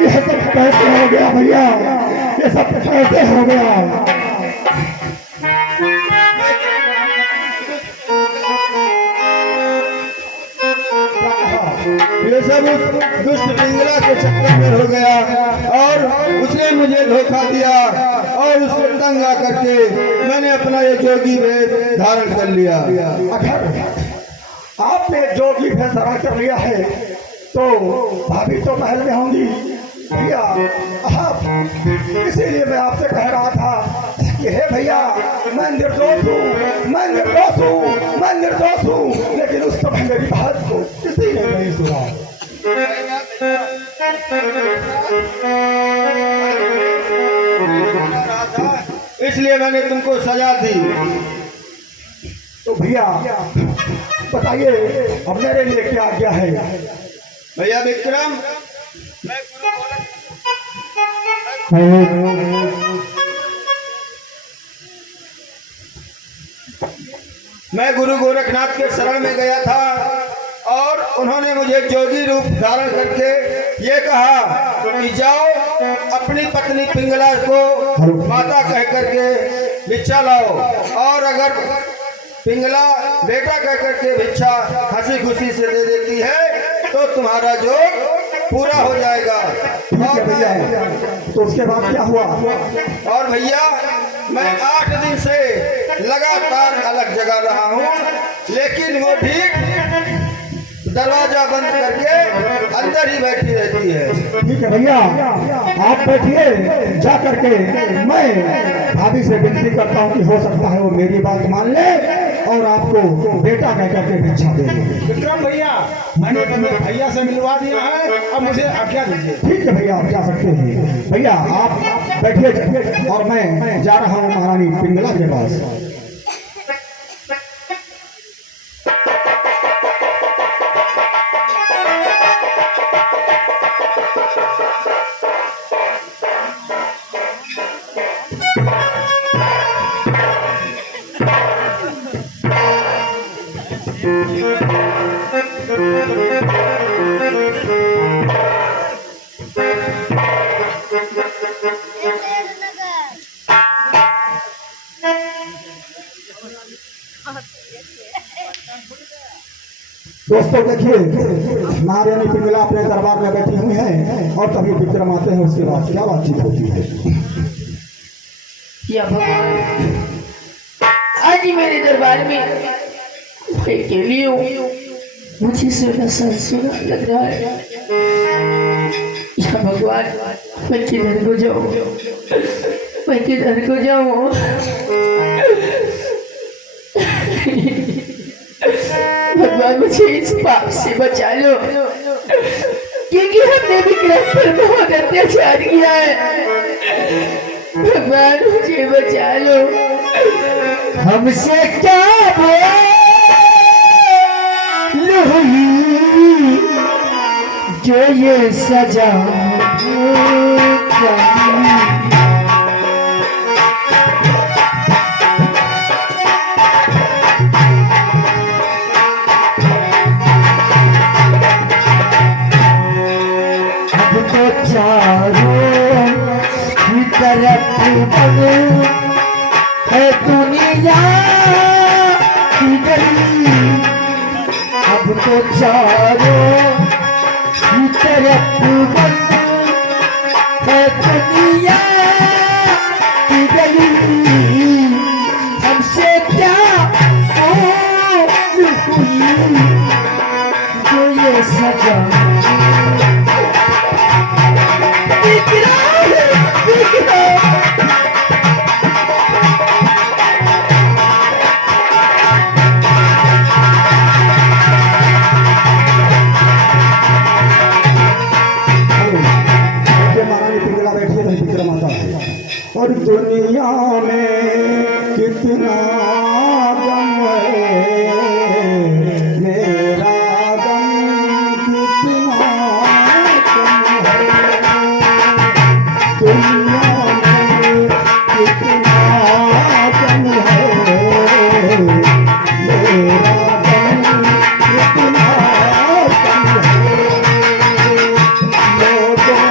ये सब कैसे हो गया भैया, ये सब कैसे हो गया? ये सब उस दुष्ट पिंगला के चक्कर में हो गया और उसने मुझे धोखा दिया और उससे तंग आकर के मैंने अपना ये जोगी वेश धारण कर लिया। अगर आपने जोगी भेष धारण कर लिया है तो भाभी तो महल में होंगी भैया। आप इसीलिए मैं आपसे कह रहा था कि हे भैया, मैं निर्दोष हूँ, मैं निर्दोष हूँ, मैं निर्दोष हूँ, लेकिन उस समय मेरी बात को किसी ने नहीं सुना। इसलिए मैंने तुमको सजा दी। तो भैया बताइए अब मेरे लिए क्या आज्ञा है? भैया विक्रम, मैं गुरु गोरखनाथ के शरण में गया था और उन्होंने मुझे जोगी रूप धारण करके ये कहा कि जाओ अपनी पत्नी पिंगला को माता कह करके भिक्षा लाओ, और अगर पिंगला बेटा कह करके भिक्षा हंसी खुशी से दे देती है तो तुम्हारा जोग पूरा हो जाएगा। और भैया तो उसके बाद क्या हुआ? और भैया मैं 8 दिन से लगातार अलग जगह रहा हूँ, लेकिन वो ठीक दरवाजा बंद करके अंदर ही बैठी रहती है। ठीक है भैया, आप बैठिए, जा करके मैं भाभी से विनती करता हूँ कि हो सकता है वो मेरी बात मान ले और आपको बेटा कह करके भिक्षा दे दे। विक्रम भैया, मैंने तुम्हें भैया से मिलवा दिया है, अब मुझे आज्ञा दीजिए। ठीक है भैया, आप जा सकते हैं। भैया आप बैठिए और मैं जा रहा हूँ महारानी पिंगला के पास। दोस्तों देखिए, महारानी पिंगला अपने दरबार में बैठी हुई हैं और तभी विक्रम आते हैं, उसके बाद क्या बातचीत होती है? या भगवान, आज ही मेरे दरबार में मैं अकेली हूँ, मुझे सुना लग रहा है। या भगवान, मैं किधर को जाऊँ, मैं किधर को जाऊँ? भगवान मुझे इस पाप से बचा लो, क्योंकि हमने विक्रम पर बहुत अत्याचार किया है। भगवान मुझे बचा लो। हमसे क्या हुई जो ये सजा है दुनिया की गली, अब तो चारों की तरफ बंद है दुनिया की गली। हमसे क्या हुई जो ये सजा और दुनिया में कितना गम है, मेरा गम कितना कम है। दुनिया में कितना गम है, मेरा गम कितना कम है। लोगों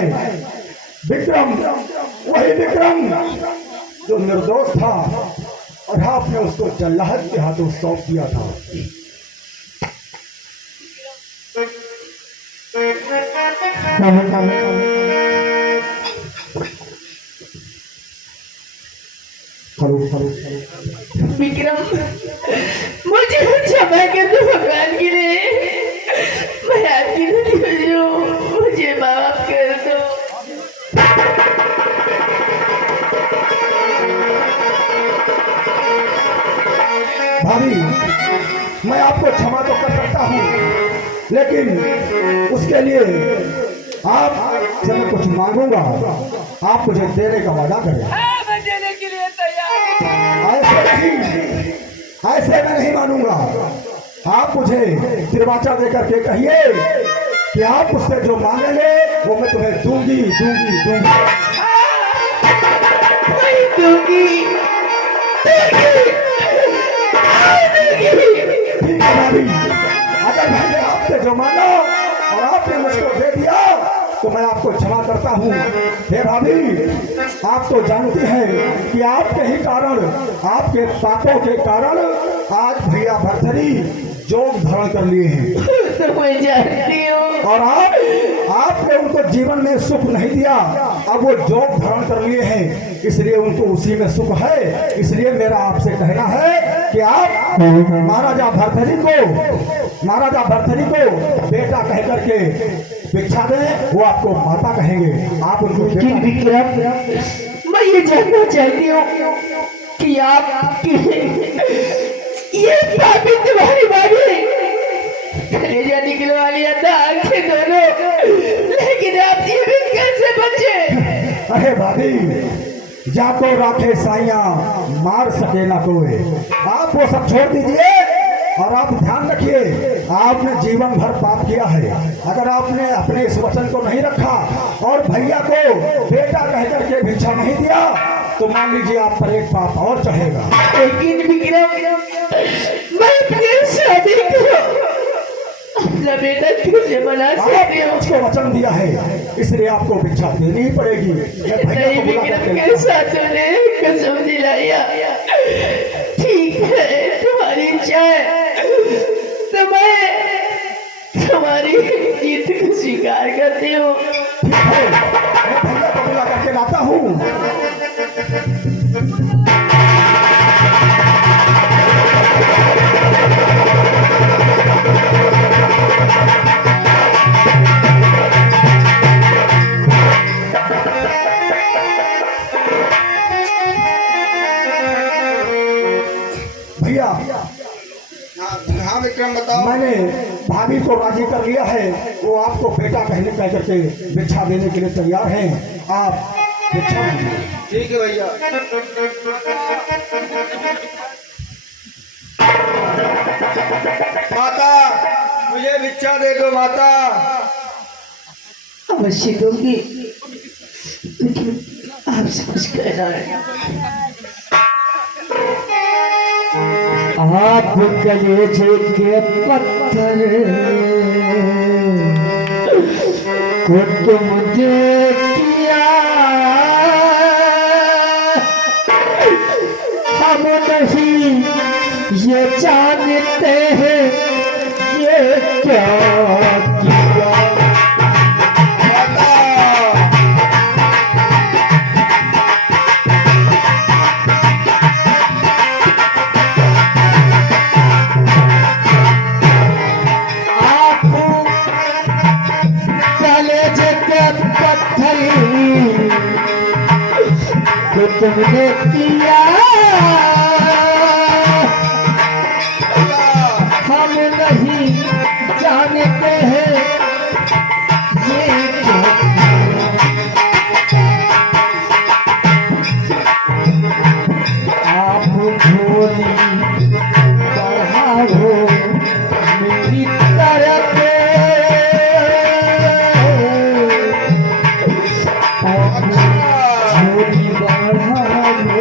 है विक्रम, वही विक्रम जो निर्दोष था और आपने उसको जल्लाहत के हाथों सौंप दिया था। विक्रम, मुझे क्षमा कर दो भगवान के लिए, मैं आपकी नदी हूँ, मुझे माफ कर दो। भाभी, मैं आपको क्षमा तो कर सकता हूँ, लेकिन उसके लिए आप से मैं कुछ मांगूंगा, आप मुझे देने का वादा करें। मैं देने के लिए तैयार। ऐसे मैं नहीं मानूंगा। आप मुझे तिरवाचा देकर के कहिए कि आप उससे जो मांगेंगे वो मैं तुम्हें दूंगी दूंगी दूंगी। मैं दूंगी। ठीक है भाभी, अगर मैंने आपसे जो मांगा और आपने मुझको दे दिया तो मैं आपको क्षमा करता हूँ। हे भाभी, आप तो जानती हैं कि आपके ही कारण, आपके पापों के कारण आज भैया भरथरी जोग धारण कर लिए हैं। तो मैं जानती हूँ। और आपने उनको जीवन में सुख नहीं दिया, अब वो जोग धारण कर लिए हैं, इसलिए उनको उसी में सुख है। इसलिए मेरा आपसे कहना है कि आप महाराजा भरथरी को बेटा कह करके भिक्षा दें, वो आपको माता कहेंगे, आप उनको लेकिन विक्रम, मैं ये जानना चाहती हूँ कि आपकी ये पापी तुम्हारी बारी कलेजा निकलवा लिया था, आंखें दोनों, लेकिन आप ये भी कैसे बचे? अरे भाभी, जाको राखे साइया मार सके ना कोई। आप वो सब छोड़ दीजिए और आप ध्यान रखिए, आपने जीवन भर पाप किया है। अगर आपने अपने इस वचन को नहीं रखा और भैया को बेटा कहकर के भिक्षा नहीं दिया तो मान लीजिए आप पर एक पाप और चढ़ेगा। लेकिन विक्रम, मैं अपनी शादी को अपना बेटा कैसे बना सकती हूँ? उसको वचन दिया है, इसलिए आपको भिक्षा देनी ही पड़ेगी। मैं भैया को बुला करके कैसा तूने कसम दिलाया? ठीक है, तुम्हारी इच्छा है तो मैं तुम्हारी जीत को स्वीकार करती हूँ। ठीक है, मैं भैया को बुला करके लाता हूँ। भैया, हाँ विक्रम बताओ। मैंने भाभी को राजी कर लिया है, वो आपको बेटा कहने कह करके भिक्षा देने के लिए तैयार हैं। आप भिक्षा दीजिए। ठीक है भैया। माता, मुझे भिक्षा दे दो माता। अवश्य दूंगी, लेकिन आपसे कुछ कहना है। आप कलेजे के पत्थर को तुमने किया, हम नहीं ये जानते हैं ये क्या किया। तुमने किया, हम नहीं जानते हैं ये क्या। आप झोली बढ़ाओ मेरी तरफ, झोली बढ़ाओ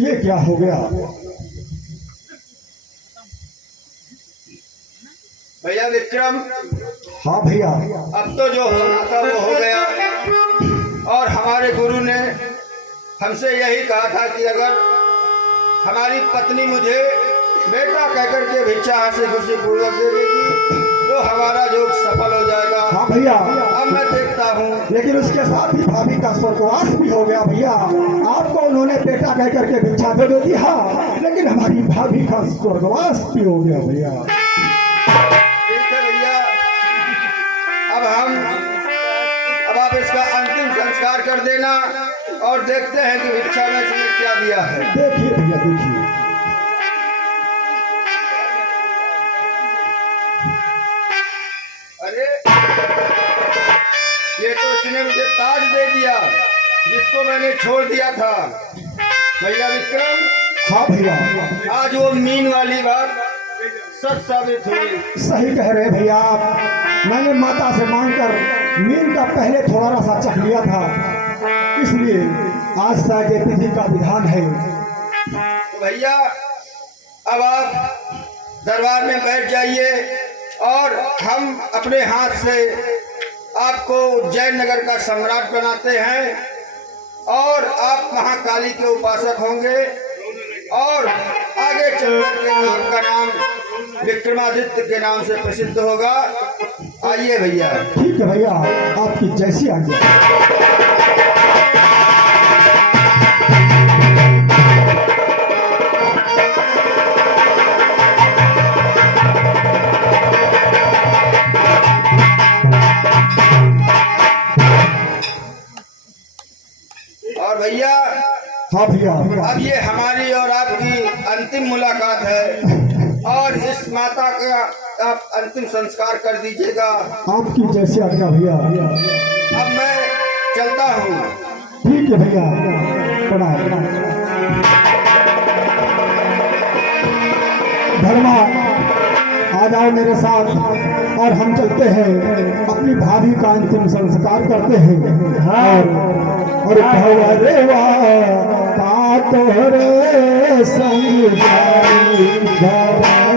ये क्या हो गया? भैया विक्रम, हाँ भैया, अब तो जो होना था वो हो गया। और हमारे गुरु ने हमसे यही कहा था कि अगर हमारी पत्नी मुझे बेटा कहकर के भिक्षा से खुशी पूर्वक दे देगी तो हमारा योग सफल हो जाएगा। हाँ भैया, अब मैं देखता हूँ। लेकिन उसके साथ ही भाभी का स्वर्गवास भी हो गया भैया। आपको उन्होंने बेटा कह करके भिक्षा दे दी, हाँ, लेकिन हमारी भाभी का स्वर्गवास भी हो गया भैया। ठीक है भैया, अब आप इसका अंतिम संस्कार कर देना और देखते हैं कि भिक्षा में इसने क्या दिया है। देखिए भैया, देखिए। अरे ये तो इसने मुझे ताज दे दिया जिसको मैंने छोड़ दिया था। भैया विक्रम, हाँ भैया, आज वो मीन वाली बात सच साबित हुई। सही कह रहे भैया आप। मैंने माता से मांगकर मीन का पहले थोड़ा सा चख लिया था, इसलिए आज शायद ये विधि का विधान है। तो भैया अब आप दरबार में बैठ जाइए और हम अपने हाथ से आपको उज्जैन नगर का सम्राट बनाते हैं और आप महाकाली के उपासक होंगे और आगे चलकर के आपका नाम विक्रमादित्य के नाम से प्रसिद्ध होगा। आइए भैया। ठीक है भैया, आपकी जैसी आज्ञा। और भैया, हाँ भैया, अब ये हमारी और आपकी अंतिम मुलाकात है और इस माता का आप अंतिम संस्कार कर दीजिएगा। आपकी जैसी आज्ञा भैया। अब मैं चलता हूँ। ठीक है भैया, प्रणाम। धर्मा, आ जाओ मेरे साथ और हम चलते हैं, अपनी भाभी का अंतिम संस्कार करते हैं। और भवरेवा का तोरे संग जाई